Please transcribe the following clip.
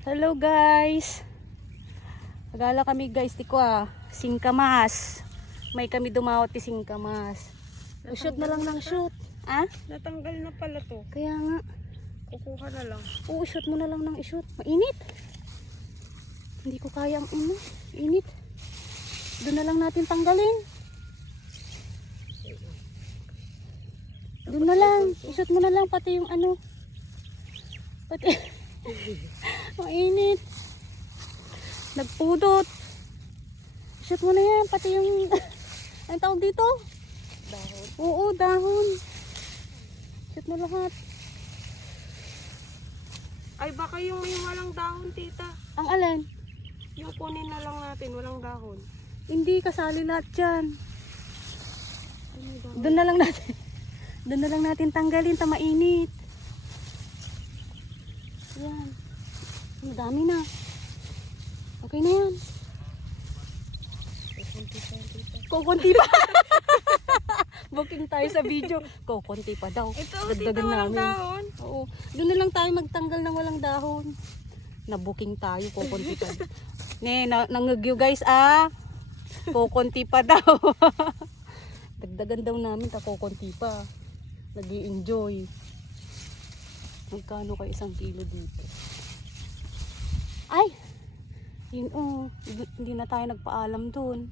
Hello guys. Agala kami guys di ko singkamas. May kami dumawat ti singkamas. Shoot na lang ng shoot. Ah? Natanggal na pala to. Kaya nga. Kukuha na lang. Oo, shoot mo na lang ng shoot. Mainit. Hindi ko kaya ang init. Doon na lang natin tanggalin. Doon na lang. I-shoot mo na lang pati yung ano. Pati. Mainit. Nagpudot. I-shoot mo na yan. Pati yung ang tawag dito? Dahon. Oo, dahon. Shoot mo lahat. Ay baka yung may walang dahon, tita. Ang alin? Yung kunin na lang natin, walang dahon. Hindi kasali lahat dyan. Ay, may dahon. Doon na lang natin. Doon na lang natin tanggalin. Mainit. Yan. Madami na. Okay na yan. Kukunti pa. Booking tayo sa video. Kukunti pa daw. Ito, tita, Dagdagan walang namin. dahon. Oo. Doon na lang tayo magtanggal ng walang dahon. Na-booking tayo. Kukunti pa. Nangagyo guys kukunti pa daw. Dagdagan daw namin. Kukunti pa. Nag-i-enjoy. Magkano kayo 1 kilo dito? Ay! Yun hindi na tayo nagpaalam dun.